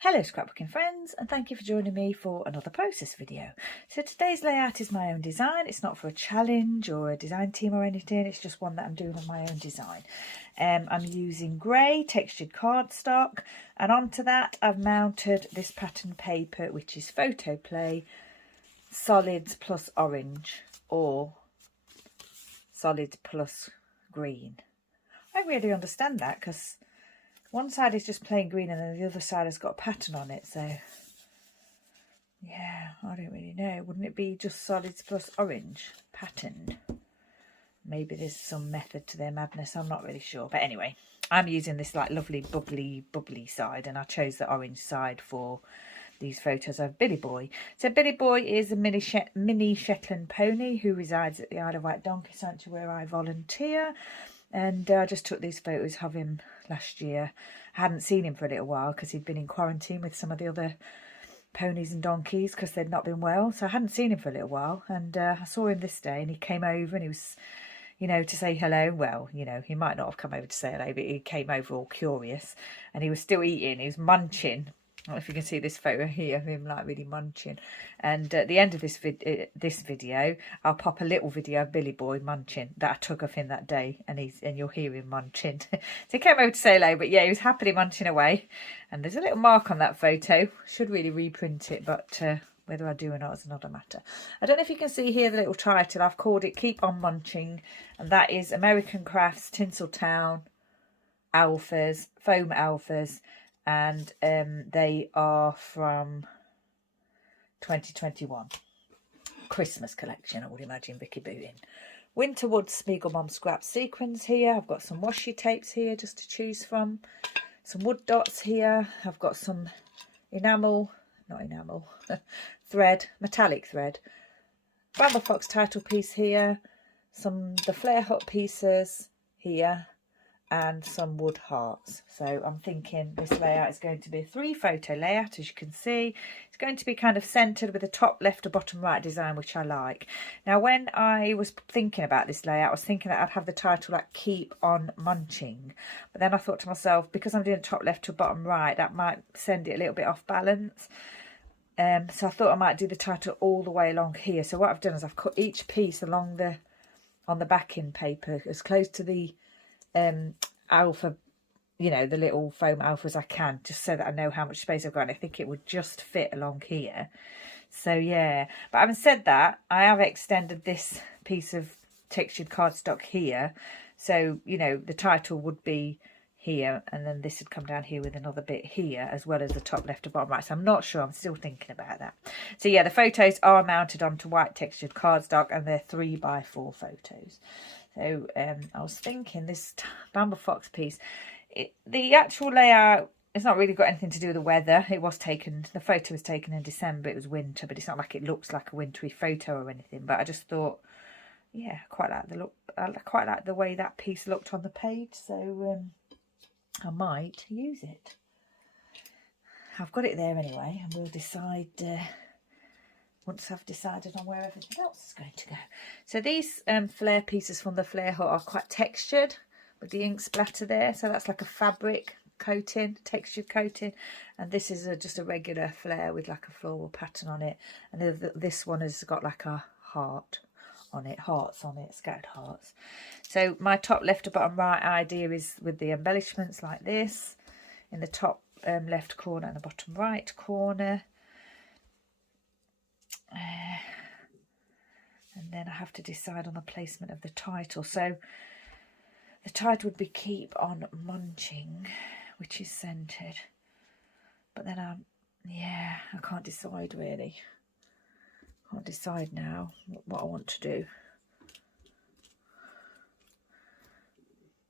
Hello scrapbooking friends, and thank you for joining me for another process video. So today's layout is my own design. It's not for a challenge or a design team or anything, it's just one that I'm doing on my own design. I'm using grey textured cardstock, and onto that I've mounted this pattern paper, which is Photoplay solids plus orange or solids plus green. I don't really understand that because one side is just plain green and then the other side has got a pattern on it. So, yeah, I don't really know. Wouldn't it be just solids plus orange patterned? Maybe there's some method to their madness. I'm not really sure. But anyway, I'm using this like lovely bubbly side, and I chose the orange side for these photos of Billy Boy. So Billy Boy is a mini Shetland pony who resides at the Isle of Wight Donkey Sanctuary where I volunteer. And I just took these photos of him last year. I hadn't seen him for a little while because he'd been in quarantine with some of the other ponies and donkeys because they'd not been well. So I hadn't seen him for a little while. And I saw him this day and he came over and he was, to say hello. Well, he might not have come over to say hello, but he came over all curious. And he was still eating. He was munching. I don't know if you can see this photo here of him like really munching. And at the end of this video, I'll pop a little video of Billy Boy munching that I took of him that day, and you'll hear him munching. So he came over to say hello, but yeah, he was happily munching away. And there's a little mark on that photo. Should really reprint it, but whether I do or not is another matter. I don't know if you can see here the little title. I've called it Keep On Munching, and that is American Crafts Tinsel Town alphas, foam alphas. And they are from 2021. Christmas collection, I would imagine Vicky Booting. Winterwood Spiegelmomscraps sequins here. I've got some washi tapes here just to choose from. Some wood dots here. I've got some thread, metallic thread. Bramble Fox title piece here. The Flair Hut pieces here. And some wood hearts. So I'm thinking this layout is going to be a 3-photo layout, as you can see. It's going to be kind of centered with a top left or bottom right design, which I like. Now, when I was thinking about this layout, I was thinking that I'd have the title like Keep On Munching. But then I thought to myself, because I'm doing top left to bottom right, that might send it a little bit off balance. So I thought I might do the title all the way along here. So what I've done is I've cut each piece along on the backing paper as close to the alpha, the little foam alpha as I can, just so that I know how much space I've got. And I think it would just fit along here. So yeah, but having said that, I have extended this piece of textured cardstock here. So, the title would be here, and then this would come down here with another bit here, as well as the top left and bottom right. So I'm not sure, I'm still thinking about that. So yeah, the photos are mounted onto white textured cardstock, and they're 3x4 photos. So I was thinking this Bramble Fox piece, the actual layout, it's not really got anything to do with the weather. The photo was taken in December, it was winter, but it's not like it looks like a wintry photo or anything. But I just thought, yeah, I quite like the look. I quite like the way that piece looked on the page, so I might use it. I've got it there anyway, and we'll decide once I've decided on where everything else is going to go. So these flare pieces from the Flair Hut are quite textured with the ink splatter there. So that's like a fabric coating, textured coating. And this is just a regular flare with like a floral pattern on it. And this one has got like a heart on it, hearts on it, scattered hearts. So my top left to bottom right idea is with the embellishments like this. In the top left corner and the bottom right corner. And then I have to decide on the placement of the title. So the title would be Keep On Munching, which is centered. But then I can't decide really. Can't decide now what I want to do.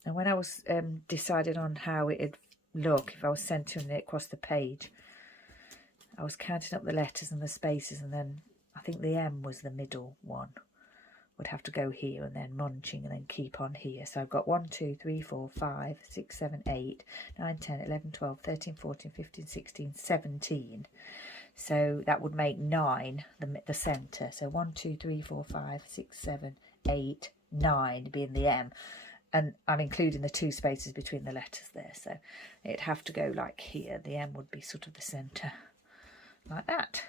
And when I was deciding on how it'd look, if I was centering it across the page, I was counting up the letters and the spaces, and then I think the M was the middle one. Would have to go here, and then munching, and then keep on here. So I've got 1, 2, 3, 4, 5, 6, 7, 8, 9, 10, 11, 12, 13, 14, 15, 16, 17. So that would make 9, the centre. So 1, 2, 3, 4, 5, 6, 7, 8, 9 being the M. and I'm including the 2 spaces between the letters there, so it'd have to go like here. The M would be sort of the centre, like that,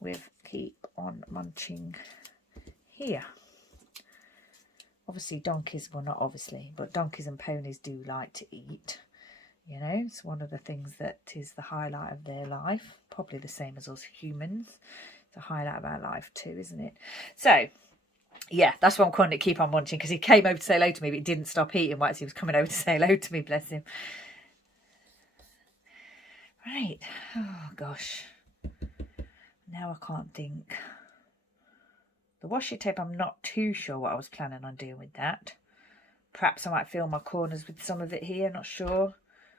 with keep on munching here. Obviously donkeys, well not obviously, but donkeys and ponies do like to eat. You know, it's one of the things that is the highlight of their life, probably the same as us humans. It's a highlight of our life too, isn't it? So yeah, that's what I'm calling it, keep on munching, because he came over to say hello to me, but he didn't stop eating whilst he was coming over to say hello to me, bless him. Right, oh gosh, now I can't think. The washi tape, I'm not too sure what I was planning on doing with that. Perhaps I might fill my corners with some of it here, not sure.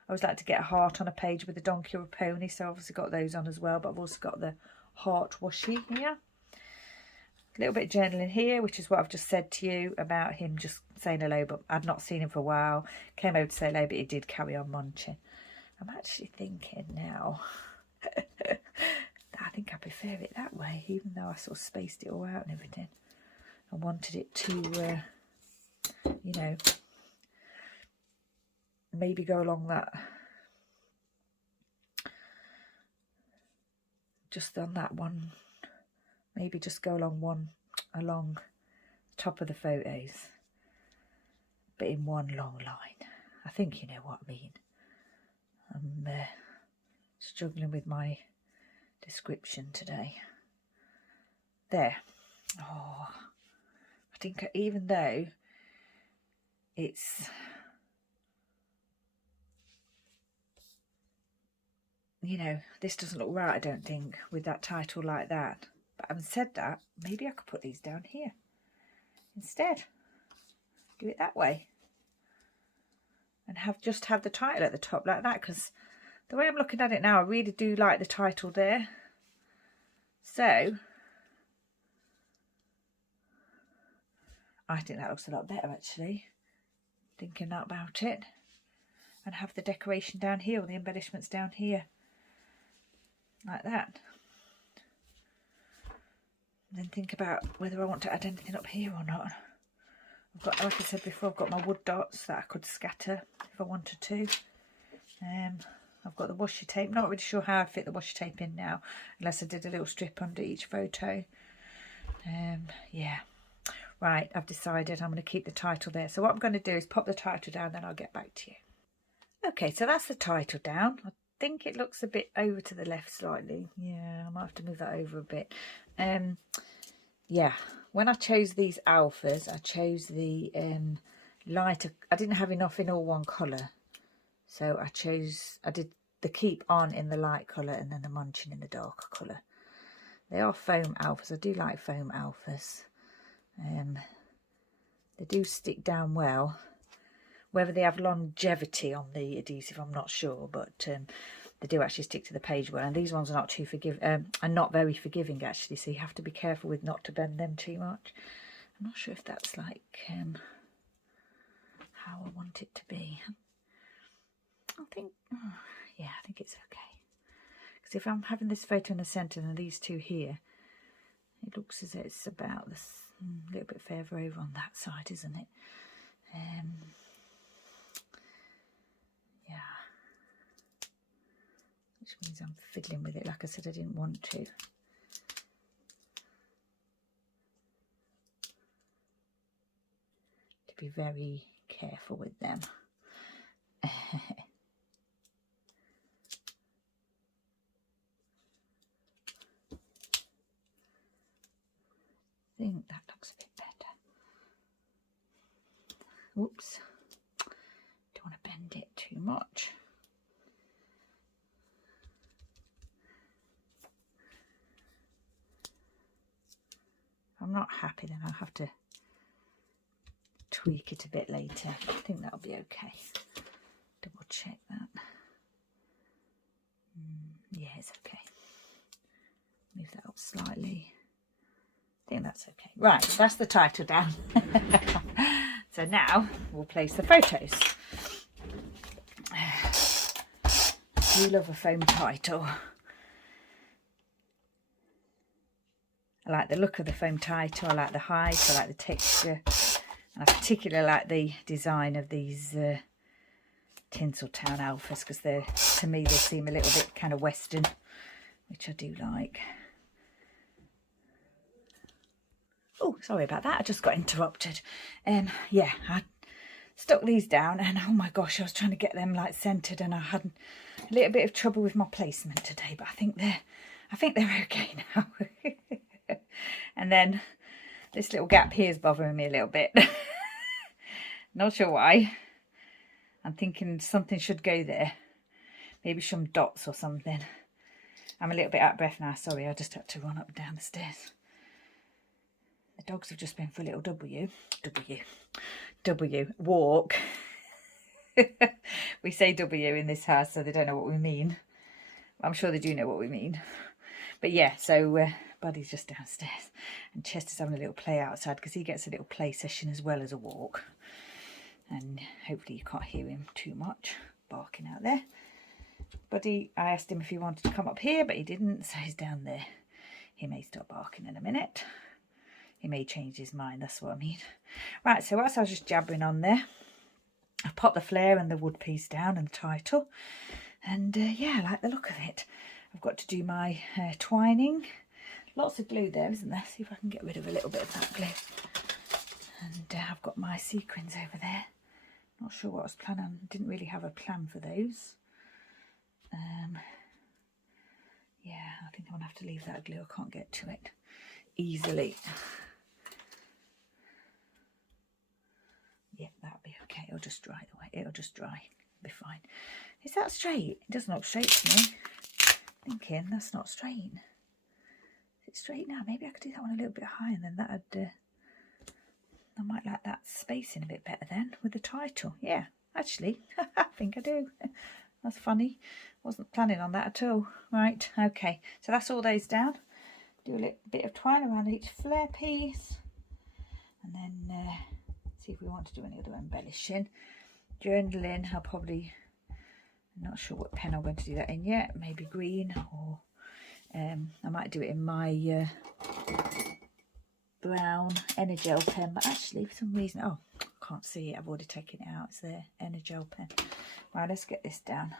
I always like to get a heart on a page with a donkey or a pony, so I've obviously got those on as well, but I've also got the heart washi here. A little bit of journaling here, which is what I've just said to you about him just saying hello, but I'd not seen him for a while. Came over to say hello, but he did carry on munching. I'm actually thinking now, I think I prefer it that way, even though I sort of spaced it all out and everything. I wanted it to, you know, maybe go along that, just on that one, maybe just go along the top of the photos, but in one long line. I think you know what I mean. I'm struggling with my description today. There. Oh, I think even though it's, you know, this doesn't look right, I don't think, with that title like that. But having said that, maybe I could put these down here instead. Do it that way. And just have the title at the top like that, because the way I'm looking at it now, I really do like the title there. So I think that looks a lot better actually, thinking about it. And have the decoration down here, or the embellishments down here, like that. And then think about whether I want to add anything up here or not. I've got, like I said before, I've got my wood dots that I could scatter if I wanted to. I've got the washi tape. Not really sure how I fit the washi tape in now, unless I did a little strip under each photo. Yeah. Right, I've decided I'm going to keep the title there. So what I'm going to do is pop the title down, then I'll get back to you. Okay, so that's the title down. I think it looks a bit over to the left slightly. Yeah, I might have to move that over a bit. Yeah, when I chose these alphas, I chose the lighter. I didn't have enough in all one colour, so I did the keep on in the light colour and then the munching in the darker colour. They are foam alphas. I do like foam alphas. They do stick down well. Whether they have longevity on the adhesive, I'm not sure, but they do actually stick to the page well. And these ones are not too are not very forgiving actually, so you have to be careful with not to bend them too much. I'm not sure if that's like how I want it to be. I think, yeah, I think it's okay. Because if I'm having this photo in the centre and these two here, it looks as if it's about this a little bit further over on that side, isn't it? Yeah. Which means I'm fiddling with it. Like I said, I didn't want to. To be very careful with them. I think that looks a bit better. Whoops. Don't want to bend it too much. If I'm not happy, then I'll have to tweak it a bit later. I think that'll be okay. Double check that. Yeah, it's okay. Move that up slightly. I think that's okay. Right, that's the title down. So now we'll place the photos. I do love a foam title. I like the look of the foam title. I like the height. I like the texture. And I particularly like the design of these Tinsel Town alphas, because they're, to me, they seem a little bit kind of Western, which I do like. Oh, sorry about that, I just got interrupted. Yeah, I stuck these down, and oh my gosh, I was trying to get them like centered, and I had a little bit of trouble with my placement today, but I think they're okay now. And then this little gap here is bothering me a little bit. Not sure why. I'm thinking something should go there. Maybe some dots or something. I'm a little bit out of breath now, sorry, I just had to run up and down the stairs. The dogs have just been for a little walk. We say W in this house, so they don't know what we mean. I'm sure they do know what we mean. But yeah, so Buddy's just downstairs, and Chester's having a little play outside, because he gets a little play session as well as a walk. And hopefully you can't hear him too much barking out there. Buddy, I asked him if he wanted to come up here, but he didn't, so he's down there. He may stop barking in a minute. He may change his mind, that's what I mean. Right, so whilst I was just jabbering on there, I've popped the flare and the wood piece down and the title. And yeah, I like the look of it. I've got to do my twining. Lots of glue there, isn't there? See if I can get rid of a little bit of that glue. And I've got my sequins over there. Not sure what I was planning on. Didn't really have a plan for those. Yeah, I think I'm going to have to leave that glue. I can't get to it easily. Yeah, that'll be okay. It'll just dry the way. It'll just dry. It'll be fine. Is that straight? It doesn't look straight to me. Thinking that's not straight. Is it straight now? Maybe I could do that one a little bit higher, and then that'd. I might like that spacing a bit better then with the title. Yeah, actually, I think I do. That's funny. Wasn't planning on that at all. Right, okay. So that's all those down. Do a little bit of twine around each flare piece, and then see if we want to do any other embellishing. Journaling, I'll probably, I'm not sure what pen I'm going to do that in yet. Maybe green, or I might do it in my brown Energel pen. But actually, for some reason, oh, I can't see it. I've already taken it out. It's the Energel pen. Right, let's get this down.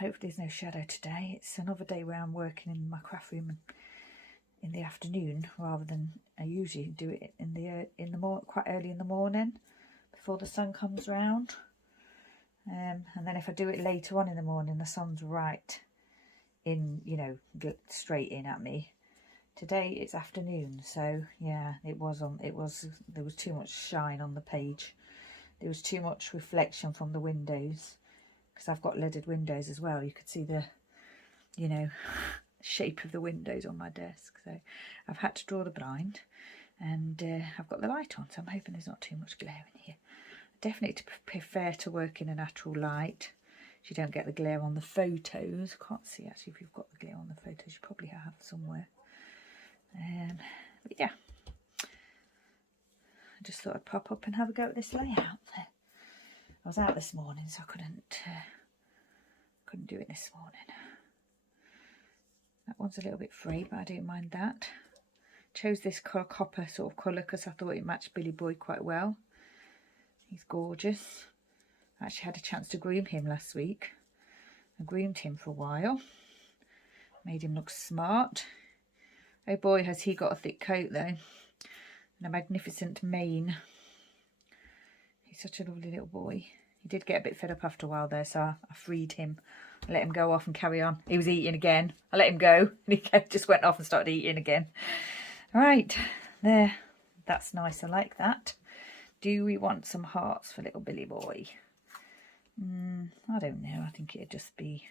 Hopefully there's no shadow today. It's another day where I'm working in my craft room in the afternoon, rather than I usually do it in the quite early in the morning before the sun comes round. And then if I do it later on in the morning, the sun's right in, you know, straight in at me. Today it's afternoon, so yeah, there was too much shine on the page. There was too much reflection from the windows, because I've got leaded windows as well. You could see the, you know, shape of the windows on my desk. So I've had to draw the blind, and I've got the light on, so I'm hoping there's not too much glare in here. I definitely prefer to work in a natural light, so you don't get the glare on the photos. Can't see actually if you've got the glare on the photos. You probably have somewhere. But yeah, I just thought I'd pop up and have a go at this layout. I was out this morning, so I couldn't do it this morning. That one's a little bit frayed, but I don't mind that. Chose this copper sort of colour because I thought it matched Billy Boy quite well. He's gorgeous. I actually had a chance to groom him last week. I groomed him for a while. Made him look smart. Oh boy, has he got a thick coat though. And a magnificent mane. He's such a lovely little boy. He did get a bit fed up after a while there, so I freed him. I let him go off and carry on. He was eating again. I let him go, and he just went off and started eating again. Right, there. That's nice. I like that. Do we want some hearts for little Billy Boy? I don't know. I think it'd just be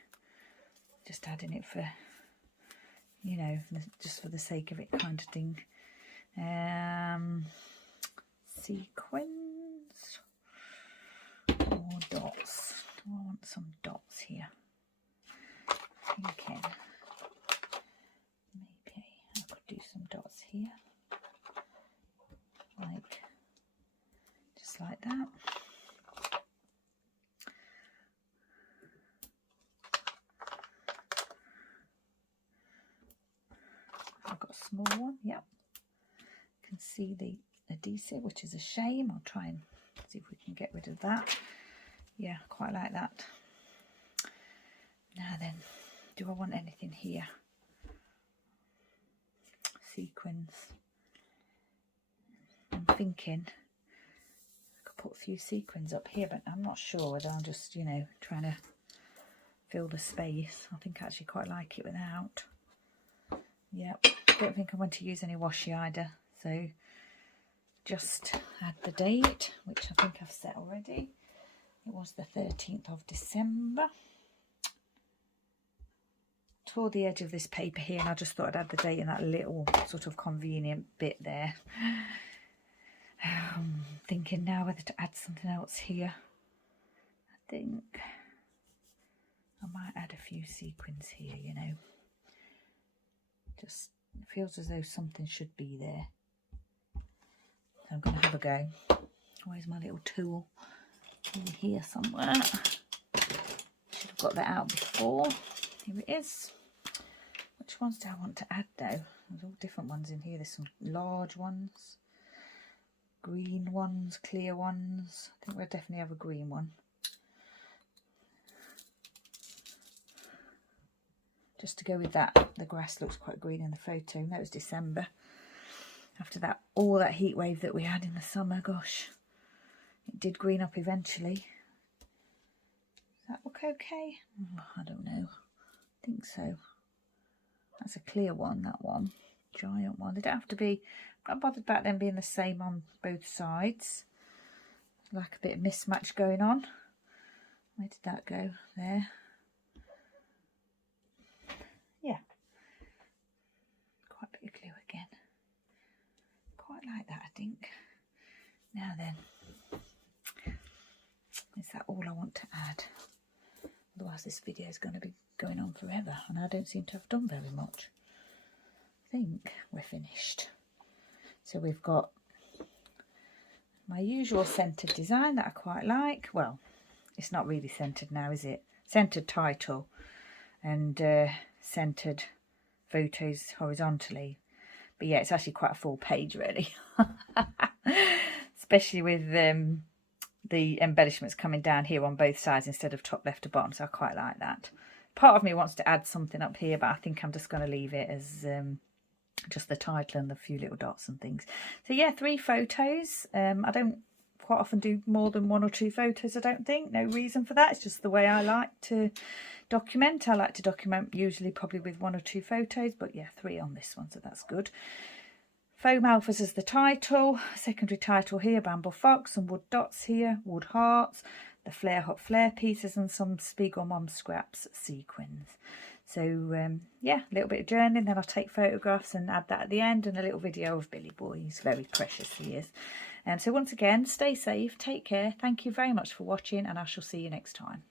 just adding it for, you know, just for the sake of it kind of thing. Sequins or dots? Do I want some dots here? Thinking maybe I could do some dots here, like just like that. I've got small one. Yep. You can see the adhesive, which is a shame. I'll try and see if we can get rid of that. Yeah, quite like that. Now then, do I want anything here? Sequins. I'm thinking I could put a few sequins up here, but I'm not sure whether I'm just, you know, trying to fill the space. I think I actually quite like it without. Yep, don't think I'm going to use any washi either, so just add the date, which I think I've set already. It was the 13th of December. Tore the edge of this paper here, and I just thought I'd add the date in that little sort of convenient bit there. Thinking now whether to add something else here. I think I might add a few sequins here, you know. Just feels as though something should be there. So I'm going to have a go. Where's my little tool? In here somewhere. Should have got that out before. Here it is. Which ones do I want to add though? There's all different ones in here. There's some large ones, green ones, clear ones. I think we'll definitely have a green one. Just to go with that, the grass looks quite green in the photo. That was December. After that, all that heat wave that we had in the summer, gosh, it did green up eventually. Does that look okay? I don't know. I think so. That's a clear one, that one. Giant one. They don't have to be, I'm not bothered about them being the same on both sides. Like a bit of mismatch going on. Where did that go? There. Yeah. Quite a bit of glue again. Quite like that, I think. Now then, is that all I want to add? Otherwise this video is going to be going on forever, and I don't seem to have done very much. I think we're finished. So we've got my usual centered design that I quite like. Well, it's not really centered now, is it? Centered title and centered photos horizontally. But yeah, it's actually quite a full page really. Especially with the embellishments coming down here on both sides instead of top left to bottom, so I quite like that. Part of me wants to add something up here, but I think I'm just going to leave it as just the title and the few little dots and things. So yeah, 3 photos. I don't quite often do more than 1 or 2 photos, I don't think. No reason for that. It's just the way I like to document. I like to document usually probably with 1 or 2 photos, but yeah, 3 on this one, so that's good. Foam alphas as the title, secondary title here, Bramble Fox, some wood dots here, wood hearts, the Flair Hut flare pieces, and some Spiegelmomscraps sequins. So yeah, a little bit of journaling, then I'll take photographs and add that at the end, and a little video of Billy Boy. He's very precious, he is. So once again, stay safe, take care, thank you very much for watching, and I shall see you next time.